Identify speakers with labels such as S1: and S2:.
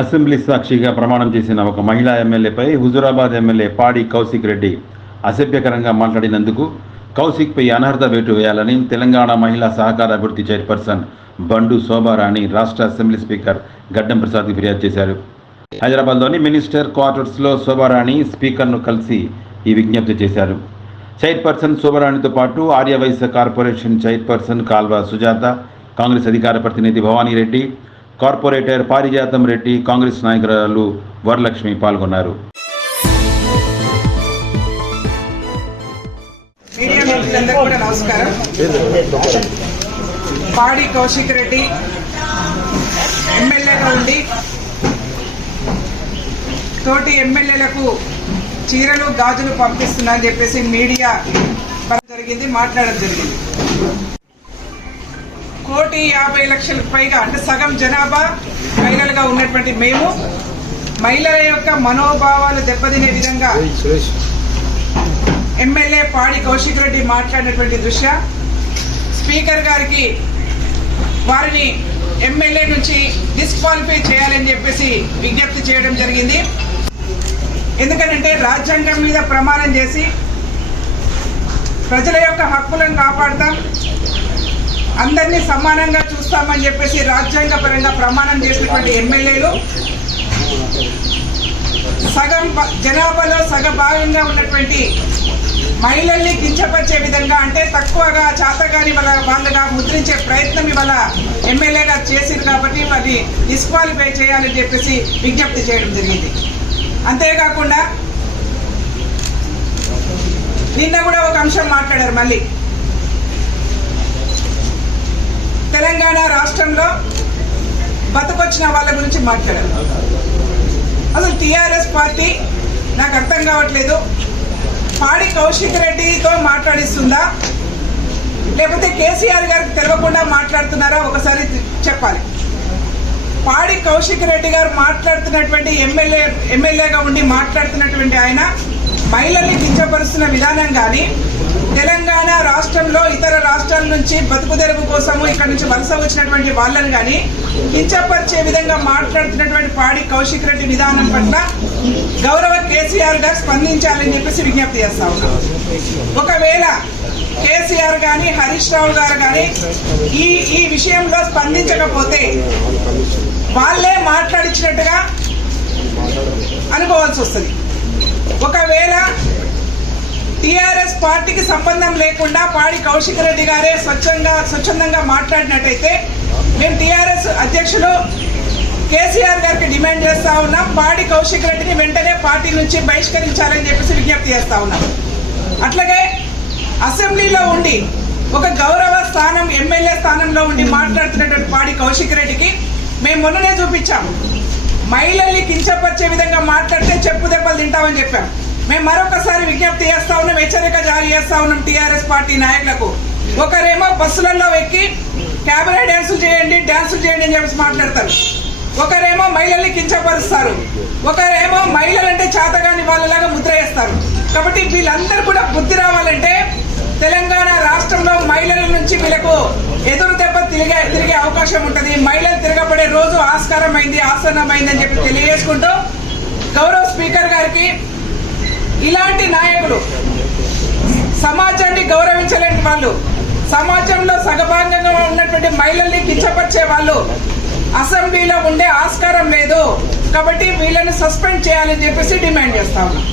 S1: Assembly సాక్షిగా ప్రమాణం చేసిన ఒక మహిళా ఎమ్మెల్యేపై హుజురాబాద్ ఎమ్మెల్యే పాడి కౌశిక్ రెడ్డి అసభ్యకరంగా మాట్లాడినందుకు కౌశిక్పై అనర్హత వేటు వేయాలని తెలంగాణ మహిళా సహకార అభివృద్ధి చైర్పర్సన్ బండు శోభారాణి రాష్ట్ర అసెంబ్లీ స్పీకర్ గడ్డం ప్రసాద్కి ఫిర్యాదు చేశారు. హైదరాబాద్లోని మినిస్టర్ క్వార్టర్స్లో శోభారాణి స్పీకర్ను కలిసి ఈ విజ్ఞప్తి చేశారు. చైర్పర్సన్ శోభారాణితో పాటు ఆర్యవైశ్య కార్పొరేషన్ చైర్పర్సన్ కాల్వ సుజాత కాంగ్రెస్ అధికార ప్రతినిధి భవానీ రెడ్డి కార్పొరేటర్ పారిజాతం రెడ్డి కాంగ్రెస్ నాయకురాలు వరలక్ష్మి పాల్గొన్నారు.
S2: నమస్కారం. పాడి కౌశిక్ రెడ్డి ఎమ్మెల్యేగా ఉండి తోటి ఎమ్మెల్యేలకు చీరలు గాజులు పంపిస్తున్నా అని చెప్పేసి మీడియా జరిగింది మాట్లాడడం జరిగింది. కోటి యాభై లక్షలకు పైగా అంటే సగం జనాభా మహిళలుగా ఉన్నటువంటి మేము మహిళల యొక్క మనోభావాలు దెబ్బతినే విధంగా ఎమ్మెల్యే పాడి కౌశిక్ రెడ్డి మాట్లాడినటువంటి దృశ్య. స్పీకర్ గారికి వారిని ఎమ్మెల్యే నుంచి డిస్క్వాలిఫై చేయాలని చెప్పేసి విజ్ఞప్తి చేయడం జరిగింది. ఎందుకంటే రాజ్యాంగం మీద ప్రమాణం చేసి ప్రజల యొక్క హక్కులను కాపాడతాం అందరినీ సమానంగా చూస్తామని చెప్పేసి రాజ్యాంగ పరంగా ప్రమాణం చేసినటువంటి ఎమ్మెల్యేలు సగం జనాభాలో సగ భాగంగా ఉన్నటువంటి మహిళల్ని కించపరిచే విధంగా అంటే తక్కువగా చాతగాని వాళ్ళ వాళ్ళగా ముద్రించే ప్రయత్నం ఇవాళ ఎమ్మెల్యేగా చేసింది కాబట్టి మరి డిస్క్వాలిఫై చేయాలని చెప్పేసి విజ్ఞప్తి చేయడం జరిగింది. అంతేకాకుండా నిన్న కూడా ఒక అంశం మాట్లాడారు మళ్ళీ. తెలంగాణ రాష్ట్రంలో బతకొచ్చిన వాళ్ళ గురించి మాట్లాడారు అసలు టీఆర్ఎస్ పార్టీ నాకు అర్థం కావట్లేదు. పాడి కౌశిక్ రెడ్డితో మాట్లాడిస్తుందా? లేకపోతే కేసీఆర్ గారికి తెలవకుండా మాట్లాడుతున్నారా? ఒకసారి చెప్పాలి. పాడి కౌశిక్ రెడ్డి గారు మాట్లాడుతున్నటువంటి ఎమ్మెల్యే ఎమ్మెల్యేగా ఉండి మాట్లాడుతున్నటువంటి ఆయన మహిళల్ని కించపరుస్తున్న విధానం కానీ తెలంగాణ రాష్ట్రంలో ఇతర నుంచి బతుకు తెరువు కోసము ఇక్కడ నుంచి వలస వచ్చినటువంటి వాళ్ళని కానీ కించపరిచే విధంగా మాట్లాడుతున్నటువంటి పాడి కౌశిక్ రెడ్డి విధానం పట్ల గౌరవ కేసీఆర్ గారు స్పందించాలని చెప్పేసి విజ్ఞప్తి చేస్తా ఉన్నాం. ఒకవేళ కేసీఆర్ గాని హరీష్ రావు గారు గాని ఈ ఈ విషయంలో స్పందించకపోతే వాళ్ళే మాట్లాడించినట్టుగా అనుకోవాల్సి వస్తుంది. ఒకవేళ టిఆర్ఎస్ పార్టీకి సంబంధం లేకుండా పాడి కౌశిక్ రెడ్డి గారే స్వచ్ఛంగా స్వచ్ఛందంగా మాట్లాడినట్టయితే మేము టిఆర్ఎస్ అధ్యక్షులు కేసీఆర్ గారికి డిమాండ్ చేస్తా ఉన్నాం. పాడి కౌశిక్ రెడ్డిని వెంటనే పార్టీ నుంచి బహిష్కరించాలని చెప్పేసి విజ్ఞప్తి చేస్తా ఉన్నాం. అట్లాగే అసెంబ్లీలో ఉండి ఒక గౌరవ స్థానం ఎమ్మెల్యే స్థానంలో ఉండి మాట్లాడుతున్నటువంటి పాడి కౌశిక్ రెడ్డికి మేము మొన్ననే చూపించాము మహిళల్ని కించపరిచే విధంగా మాట్లాడితే చెప్పు దెబ్బలు తింటామని చెప్పాం. మేము మరొకసారి విజ్ఞప్తి చేస్తా ఉన్నాం హెచ్చరిక జారీ చేస్తా ఉన్నాం టీఆర్ఎస్ పార్టీ నాయకులకు. ఒకరేమో బస్సులలో ఎక్కి క్యాబరే డ్యాన్సులు చేయండి డ్యాన్సులు చేయండి అని చెప్పేసి మాట్లాడతారు. ఒకరేమో మహిళల్ని కించపరుస్తారు. ఒకరేమో మహిళలంటే చేతగాని వాళ్ళలాగా ముద్ర వేస్తారు. కాబట్టి వీళ్ళందరూ కూడా బుద్ధి రావాలంటే తెలంగాణ రాష్ట్రంలో మహిళల నుంచి వీళ్ళకు ఎదురు దెబ్బ తిరిగే తిరిగే అవకాశం ఉంటుంది. మహిళలు తిరగబడే రోజు ఆస్కారం అయింది ఆసన్నమైంది అని చెప్పి తెలియజేసుకుంటూ గౌరవ స్పీకర్ గారికి ఇలాంటి నాయకులు సమాజాన్ని గౌరవించలేని వాళ్ళు సమాజంలో సగభాగంగా ఉన్నటువంటి మహిళల్ని కించపరిచే వాళ్ళు అసెంబ్లీలో ఉండే ఆస్కారం లేదు కాబట్టి వీళ్ళని సస్పెండ్ చేయాలని చెప్పేసి డిమాండ్ చేస్తా ఉన్నాం.